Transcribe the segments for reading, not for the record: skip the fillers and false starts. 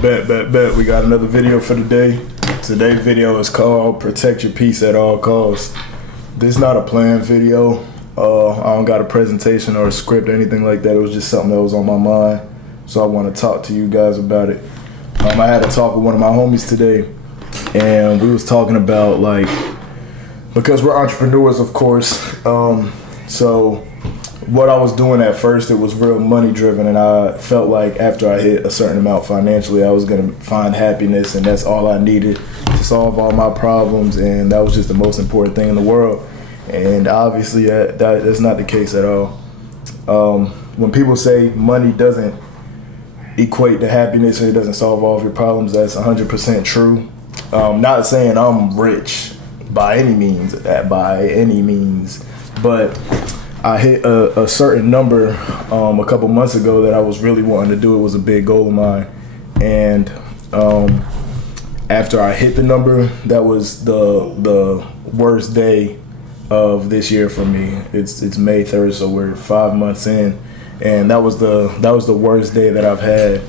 Bet. We got another video for today. Today's video is called Protect Your Peace at All Costs. This is not a planned video. I don't got a presentation or a script or anything like that. It was just something that was on my mind. So I want to talk to you guys about it. I had a talk with one of my homies today, and we was talking about, like, because we're entrepreneurs, of course. So what I was doing at first, it was real money driven, and I felt like after I hit a certain amount financially, I was going to find happiness, and that's all I needed to solve all my problems, and that was just the most important thing in the world. And obviously that's not the case at all. When people say money doesn't equate to happiness or it doesn't solve all of your problems, that's 100% true. Not saying I'm rich by any means, but I hit a certain number a couple months ago that I was really wanting to do. It was a big goal of mine, and after I hit the number, that was the worst day of this year for me. It's May 3rd, so we're 5 months in, and that was the worst day that I've had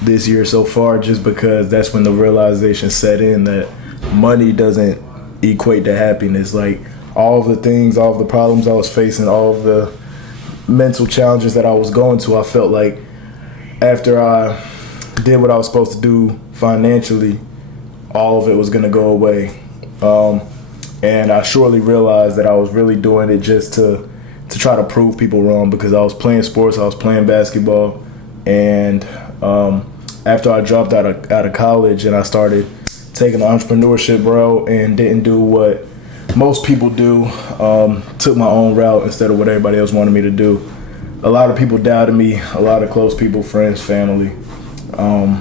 this year so far, just because that's when the realization set in that money doesn't equate to happiness. Like, all of the things, all of the problems I was facing, all of the mental challenges that I was going to, I felt like after I did what I was supposed to do financially, all of it was going to go away. And I shortly realized that I was really doing it just to try to prove people wrong, because I was playing sports, I was playing basketball, and after I dropped out of college and I started taking the entrepreneurship route and didn't do what most people do, took my own route instead of what everybody else wanted me to do, a lot of people doubted me, a lot of close people, friends, family. A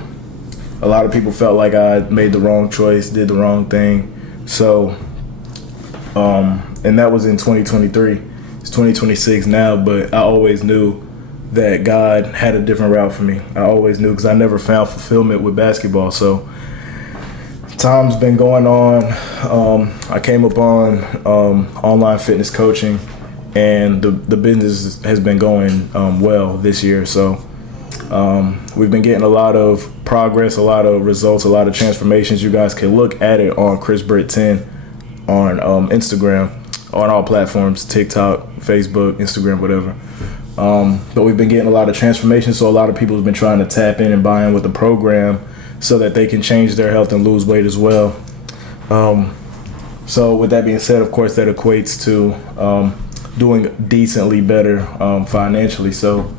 lot of people felt like I made the wrong choice, did the wrong thing. So, and that was in 2023. It's 2026 now, but I always knew that God had a different route for me. I always knew, because I never found fulfillment with basketball. So time's been going on. I came upon online fitness coaching, and the business has been going well this year. So we've been getting a lot of progress, a lot of results, a lot of transformations. You guys can look at it on Chris Britt 10 on Instagram, on all platforms, TikTok, Facebook, Instagram, whatever. But we've been getting a lot of transformations, so a lot of people have been trying to tap in and buy in with the program so that they can change their health and lose weight as well. So with that being said, of course, that equates to doing decently better financially. So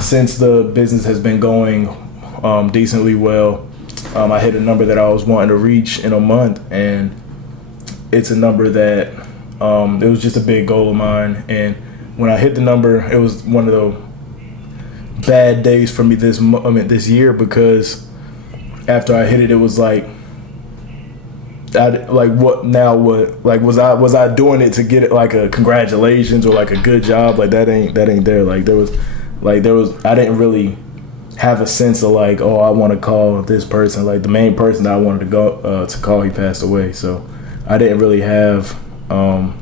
since the business has been going decently well, I hit a number that I was wanting to reach in a month, and it's a number that it was just a big goal of mine. And when I hit the number, it was one of the bad days for me this year, because after I hit it, it was like, was I doing it to get it like a congratulations or like a good job? Like that ain't there. Like there was I didn't really have a sense of like, oh, I want to call this person. Like the main person that I wanted to go to call, he passed away. So I didn't really have a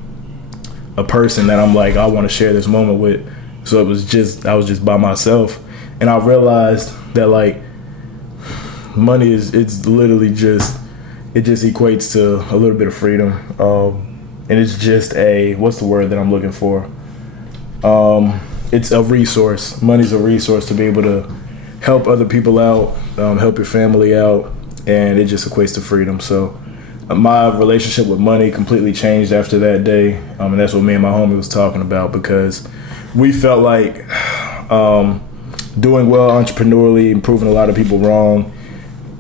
person that I'm like, I want to share this moment with. So I was just by myself, and I realized that, like, money it's literally just, it just equates to a little bit of freedom, and it's just what's the word that I'm looking for? It's a resource. Money's a resource to be able to help other people out, help your family out, and it just equates to freedom. So my relationship with money completely changed after that day, and that's what me and my homie was talking about, because we felt like doing well entrepreneurially, improving a lot of people wrong,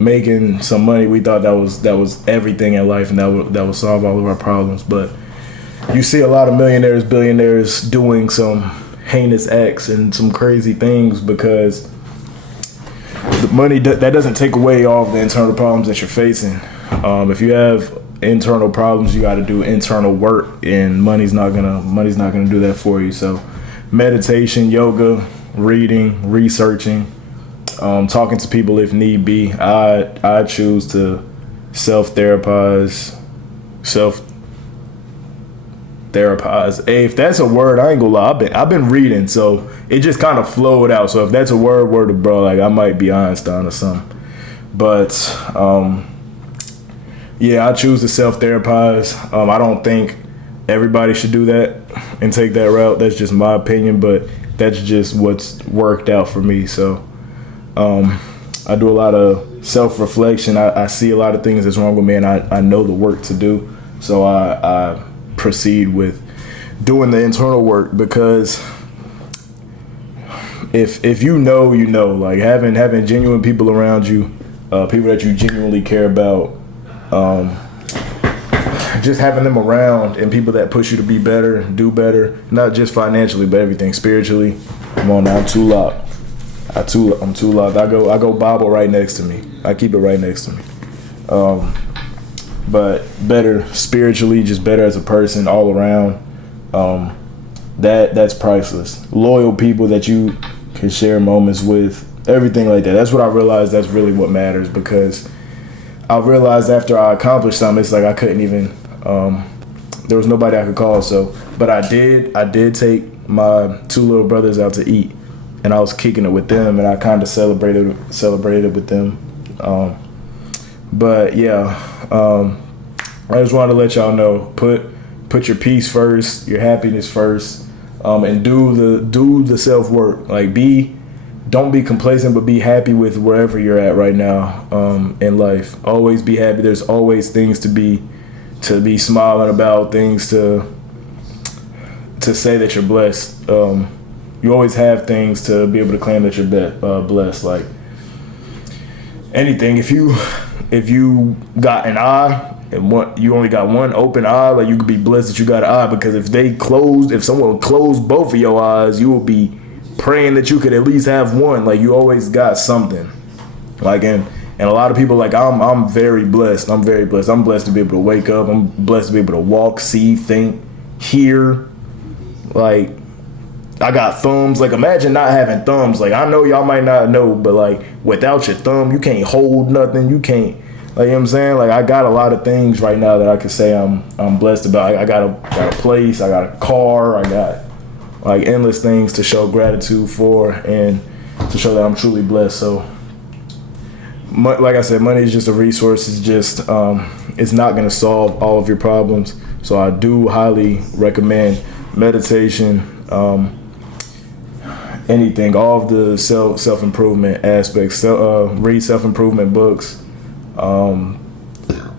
making some money, we thought that was everything in life, and that would solve all of our problems. But you see a lot of millionaires, billionaires doing some heinous acts and some crazy things, because the money that doesn't take away all of the internal problems that you're facing. If you have internal problems, you got to do internal work, and money's not gonna do that for you. So meditation, yoga, reading, researching, talking to people if need be. I choose to self-therapize. Hey, if that's a word, I ain't gonna lie. I've been reading, so it just kind of flowed out. So if that's a word of bro, like I might be Einstein or something. But yeah, I choose to self-therapize. I don't think everybody should do that and take that route. That's just my opinion, but that's just what's worked out for me. So I do a lot of self-reflection. I see a lot of things that's wrong with me, and I know the work to do. So I proceed with doing the internal work, because if you know, like having genuine people around you, people that you genuinely care about, just having them around, and people that push you to be better, do better, not just financially, but everything spiritually. Come on now, I'm too locked. I'm too locked. I go Bible right next to me. I keep it right next to me. But better spiritually, just better as a person all around. That's priceless. Loyal people that you can share moments with, everything like that. That's what I realized. That's really what matters, because I realized after I accomplished something, it's like I couldn't even. There was nobody I could call. So, but I did take my two little brothers out to eat, and I was kicking it with them, and I kind of celebrated with them. But yeah, I just wanted to let y'all know, put your peace first, your happiness first, and do the self work. Like don't be complacent, but be happy with wherever you're at right now in life. Always be happy. There's always things to be smiling about, things to say that you're blessed. You always have things to be able to claim that you're blessed. Like anything, if you got an eye and you only got one open eye, like you could be blessed that you got an eye, because if someone closed both of your eyes, you will be praying that you could at least have one. Like you always got something. Like and a lot of people, like I'm very blessed. I'm very blessed. I'm blessed to be able to wake up. I'm blessed to be able to walk, see, think, hear. Like I got thumbs. Like imagine not having thumbs. Like I know y'all might not know, but like without your thumb, you can't hold nothing. You can't. Like, you know what I'm saying? Like I got a lot of things right now that I can say I'm blessed about. I got a place. I got a car. I got like endless things to show gratitude for, and to show that I'm truly blessed. So, like I said, money is just a resource. It's just it's not going to solve all of your problems. So I do highly recommend meditation, anything, all of the self-improvement aspects. Read self-improvement books. Find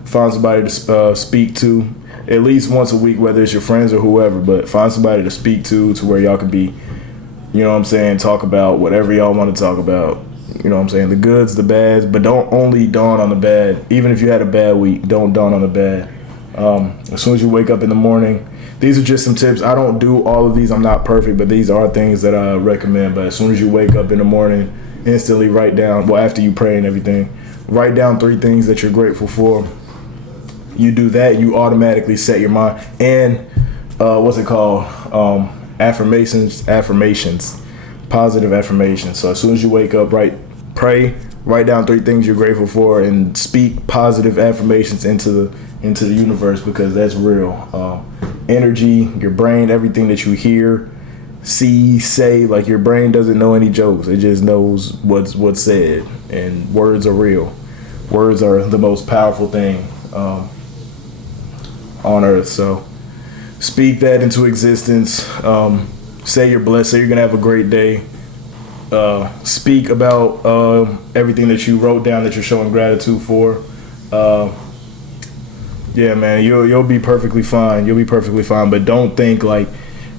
somebody to speak to at least once a week, whether it's your friends or whoever, but find somebody to speak to where y'all can be, you know what I'm saying, talk about whatever y'all want to talk about. You know what I'm saying? The goods, the bads, but don't only dawn on the bad. Even if you had a bad week, don't dawn on the bad. As soon as you wake up in the morning, these are just some tips. I don't do all of these. I'm not perfect, but these are things that I recommend. But as soon as you wake up in the morning, instantly write down, well, after you pray and everything, write down 3 things that you're grateful for. You do that, you automatically set your mind. And what's it called? Affirmations, positive affirmations. So as soon as you wake up, pray, write down 3 things you're grateful for, and speak positive affirmations into the universe, because that's real. Energy, your brain, everything that you hear, see, say, like your brain doesn't know any jokes. It just knows what's said, and words are real. Words are the most powerful thing on earth. So speak that into existence. Say you're blessed. Say you're gonna have a great day. Speak about everything that you wrote down that you're showing gratitude for. Yeah, man, you'll be perfectly fine. You'll be perfectly fine. But don't think like,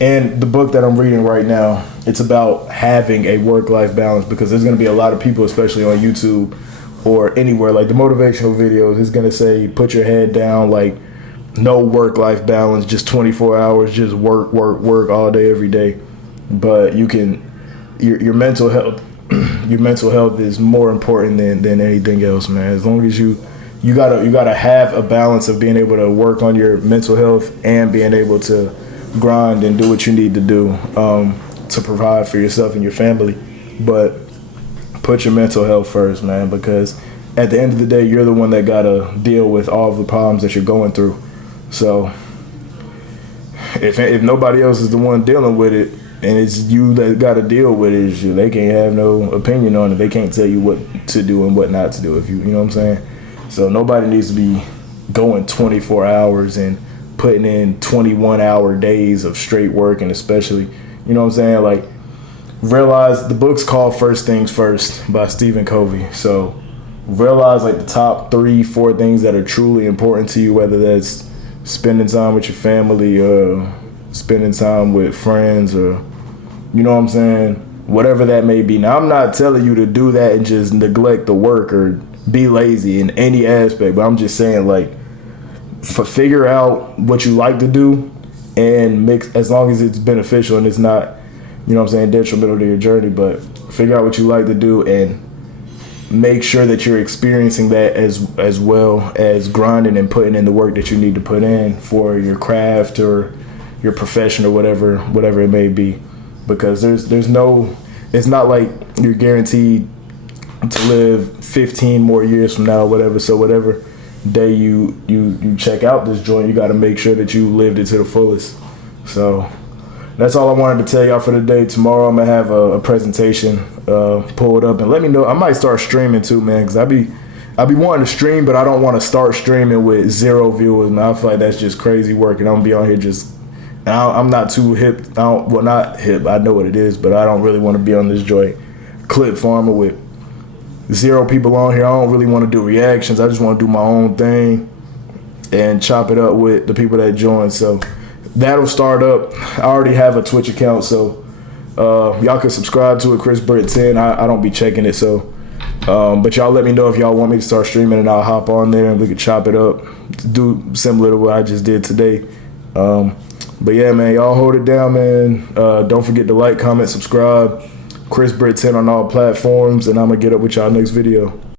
and the book that I'm reading right now, it's about having a work-life balance, because there's gonna be a lot of people, especially on YouTube or anywhere, like the motivational videos is gonna say, put your head down, like no work-life balance, just 24 hours, just work all day, every day. But you can, your mental health, your mental health is more important than anything else, man. As long as you gotta have a balance of being able to work on your mental health and being able to grind and do what you need to do to provide for yourself and your family. But put your mental health first, man, because at the end of the day, you're the one that gotta deal with all of the problems that you're going through. So if nobody else is the one dealing with it, and it's you that got to deal with it. They can't have no opinion on it. They can't tell you what to do and what not to do. If you know what I'm saying. So nobody needs to be going 24 hours and putting in 21-hour days of straight work, and especially, you know what I'm saying, like, realize the book's called First Things First by Stephen Covey. So realize like the top 3-4 things that are truly important to you, whether that's spending time with your family or spending time with friends, or, you know what I'm saying, whatever that may be. Now, I'm not telling you to do that and just neglect the work or be lazy in any aspect, but I'm just saying, like, figure out what you like to do and mix, as long as it's beneficial and it's not, you know what I'm saying, detrimental to your journey. But figure out what you like to do and make sure that you're experiencing that as well as grinding and putting in the work that you need to put in for your craft or your profession or whatever it may be. Because there's no, it's not like you're guaranteed to live 15 more years from now or whatever. So whatever day you check out this joint, you got to make sure that you lived it to the fullest. So that's all I wanted to tell y'all for today. Tomorrow I'm gonna have a presentation pulled up, and let me know. I might start streaming too, man, because I be wanting to stream, but I don't want to start streaming with 0 viewers, man. I feel like that's just crazy work, and I'm gonna be on here just, and I'm not too hip. Not hip, I know what it is, but I don't really want to be on this joint clip farmer with 0 people on here. I don't really want to do reactions. I just want to do my own thing and chop it up with the people that join. So that'll start up. I already have a Twitch account, so y'all can subscribe to it, Chris Britt 10. I don't be checking it, so but y'all let me know if y'all want me to start streaming, and I'll hop on there and we can chop it up, do similar to what I just did today. But yeah, man, y'all hold it down, man. Don't forget to like, comment, subscribe. Chris Britt 10 on all platforms, and I'm gonna get up with y'all next video.